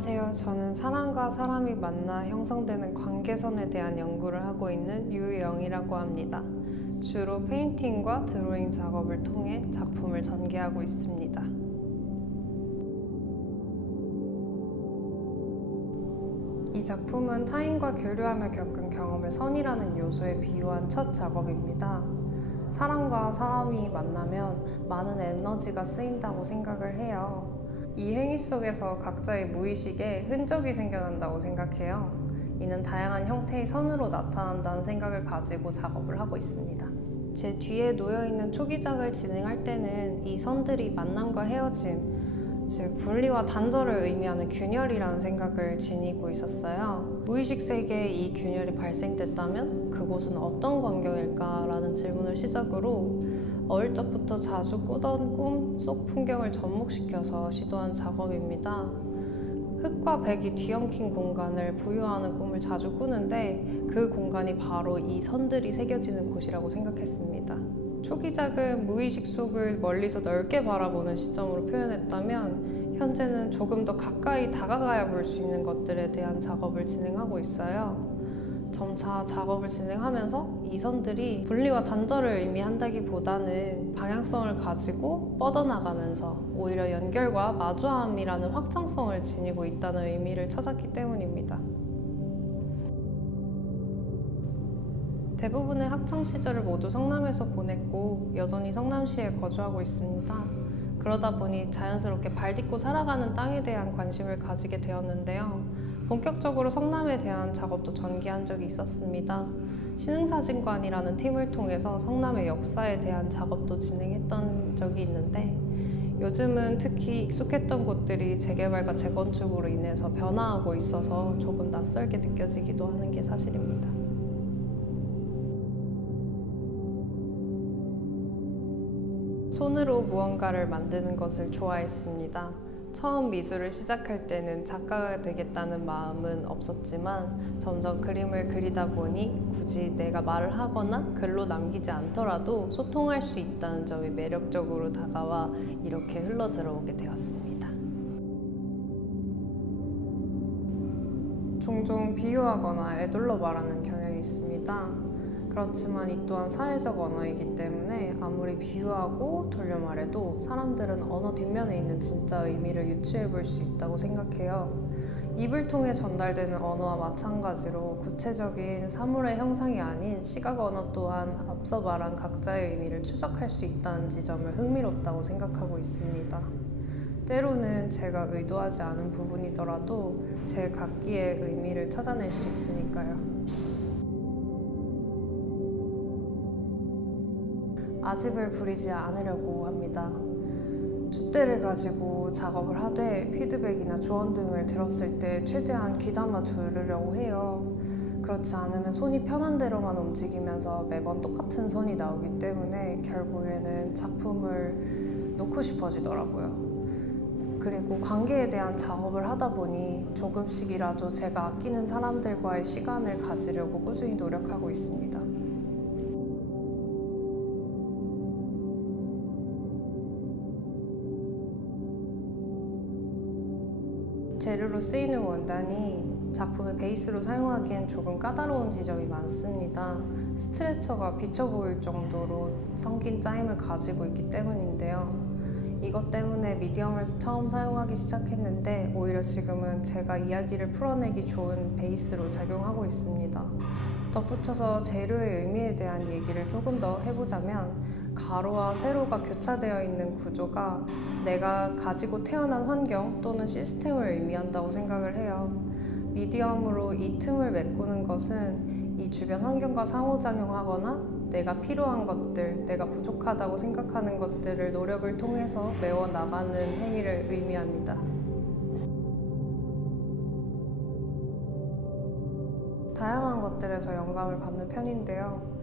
안녕하세요. 저는 사람과 사람이 만나 형성되는 관계선에 대한 연구를 하고 있는 유영이라고 합니다. 주로 페인팅과 드로잉 작업을 통해 작품을 전개하고 있습니다. 이 작품은 타인과 교류하며 겪은 경험을 선이라는 요소에 비유한 첫 작업입니다. 사람과 사람이 만나면 많은 에너지가 쓰인다고 생각을 해요. 이 행위 속에서 각자의 무의식에 흔적이 생겨난다고 생각해요. 이는 다양한 형태의 선으로 나타난다는 생각을 가지고 작업을 하고 있습니다. 제 뒤에 놓여있는 초기작을 진행할 때는 이 선들이 만남과 헤어짐, 즉 분리와 단절을 의미하는 균열이라는 생각을 지니고 있었어요. 무의식 세계에 이 균열이 발생됐다면 그곳은 어떤 광경일까라는 질문을 시작으로 어릴 적부터 자주 꾸던 꿈 속 풍경을 접목시켜서 시도한 작업입니다. 흙과 백이 뒤엉킨 공간을 부유하는 꿈을 자주 꾸는데 그 공간이 바로 이 선들이 새겨지는 곳이라고 생각했습니다. 초기작은 무의식 속을 멀리서 넓게 바라보는 시점으로 표현했다면 현재는 조금 더 가까이 다가가야 볼 수 있는 것들에 대한 작업을 진행하고 있어요. 점차 작업을 진행하면서 이 선들이 분리와 단절을 의미한다기보다는 방향성을 가지고 뻗어나가면서 오히려 연결과 마주함이라는 확장성을 지니고 있다는 의미를 찾았기 때문입니다. 대부분의 학창시절을 모두 성남에서 보냈고 여전히 성남시에 거주하고 있습니다. 그러다 보니 자연스럽게 발 딛고 살아가는 땅에 대한 관심을 가지게 되었는데요. 본격적으로 성남에 대한 작업도 전개한 적이 있었습니다. 신흥사진관이라는 팀을 통해서 성남의 역사에 대한 작업도 진행했던 적이 있는데 요즘은 특히 익숙했던 곳들이 재개발과 재건축으로 인해서 변화하고 있어서 조금 낯설게 느껴지기도 하는 게 사실입니다. 손으로 무언가를 만드는 것을 좋아했습니다. 처음 미술을 시작할 때는 작가가 되겠다는 마음은 없었지만 점점 그림을 그리다 보니 굳이 내가 말을 하거나 글로 남기지 않더라도 소통할 수 있다는 점이 매력적으로 다가와 이렇게 흘러 들어오게 되었습니다. 종종 비유하거나 에둘러 말하는 경향이 있습니다. 그렇지만 이 또한 사회적 언어이기 때문에 아무리 비유하고 돌려 말해도 사람들은 언어 뒷면에 있는 진짜 의미를 유추해 볼 수 있다고 생각해요. 입을 통해 전달되는 언어와 마찬가지로 구체적인 사물의 형상이 아닌 시각 언어 또한 앞서 말한 각자의 의미를 추적할 수 있다는 지점을 흥미롭다고 생각하고 있습니다. 때로는 제가 의도하지 않은 부분이더라도 제 각기의 의미를 찾아낼 수 있으니까요. 아집을 부리지 않으려고 합니다. 줏대를 가지고 작업을 하되 피드백이나 조언 등을 들었을 때 최대한 귀담아 들으려고 해요. 그렇지 않으면 손이 편한 대로만 움직이면서 매번 똑같은 선이 나오기 때문에 결국에는 작품을 놓고 싶어지더라고요. 그리고 관계에 대한 작업을 하다 보니 조금씩이라도 제가 아끼는 사람들과의 시간을 가지려고 꾸준히 노력하고 있습니다. 재료로 쓰이는 원단이 작품의 베이스로 사용하기엔 조금 까다로운 지점이 많습니다. 스트레처가 비쳐 보일 정도로 성긴 짜임을 가지고 있기 때문인데요. 이것 때문에 미디엄을 처음 사용하기 시작했는데 오히려 지금은 제가 이야기를 풀어내기 좋은 베이스로 작용하고 있습니다. 덧붙여서 재료의 의미에 대한 얘기를 조금 더 해보자면 가로와 세로가 교차되어 있는 구조가 내가 가지고 태어난 환경 또는 시스템을 의미한다고 생각을 해요. 미디엄으로 이 틈을 메꾸는 것은 이 주변 환경과 상호작용하거나 내가 필요한 것들, 내가 부족하다고 생각하는 것들을 노력을 통해서 메워나가는 행위를 의미합니다. 다양한 것들에서 영감을 받는 편인데요.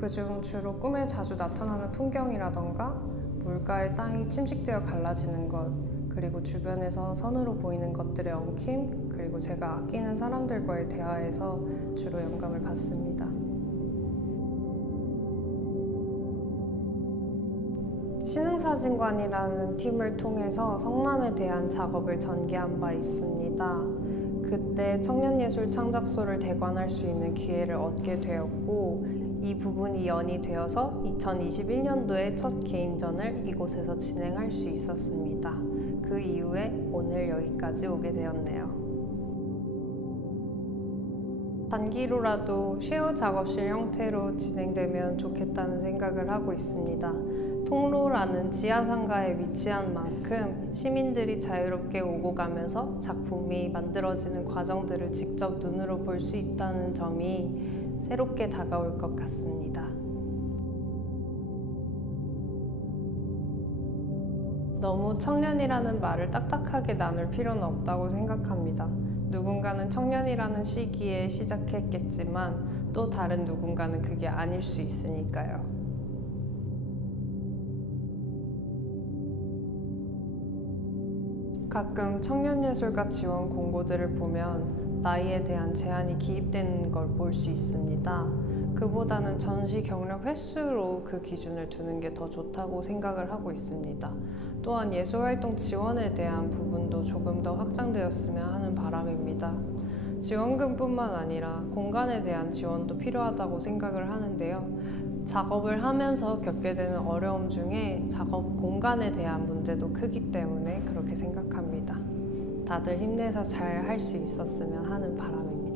그중 주로 꿈에 자주 나타나는 풍경이라던가 물가의 땅이 침식되어 갈라지는 것, 그리고 주변에서 선으로 보이는 것들의 엉킴, 그리고 제가 아끼는 사람들과의 대화에서 주로 영감을 받습니다. 신흥사진관이라는 팀을 통해서 성남에 대한 작업을 전개한 바 있습니다. 있었습니다. 그때 청년예술 창작소를 대관할 수 있는 기회를 얻게 되었고, 이 부분이 연이 되어서 2021년도에 첫 개인전을 이곳에서 진행할 수 있었습니다. 그 이후에 오늘 여기까지 오게 되었네요. 단기로라도 쉐어 작업실 형태로 진행되면 좋겠다는 생각을 하고 있습니다. 통로라는 지하상가에 위치한 만큼 시민들이 자유롭게 오고 가면서 작품이 만들어지는 과정들을 직접 눈으로 볼 수 있다는 점이 새롭게 다가올 것 같습니다. 너무 청년이라는 말을 딱딱하게 나눌 필요는 없다고 생각합니다. 누군가는 청년이라는 시기에 시작했겠지만 또 다른 누군가는 그게 아닐 수 있으니까요. 가끔 청년예술가 지원 공고들을 보면 나이에 대한 제한이 기입되는 걸 볼 수 있습니다. 그보다는 전시 경력 횟수로 그 기준을 두는 게 더 좋다고 생각을 하고 있습니다. 또한 예술활동 지원에 대한 부분도 조금 더 확장되었으면 하는 바람입니다. 지원금뿐만 아니라 공간에 대한 지원도 필요하다고 생각을 하는데요. 작업을 하면서 겪게 되는 어려움 중에 작업 공간에 대한 문제도 크기 때문에 그렇게 생각합니다. 다들 힘내서 잘 할 수 있었으면 하는 바람입니다.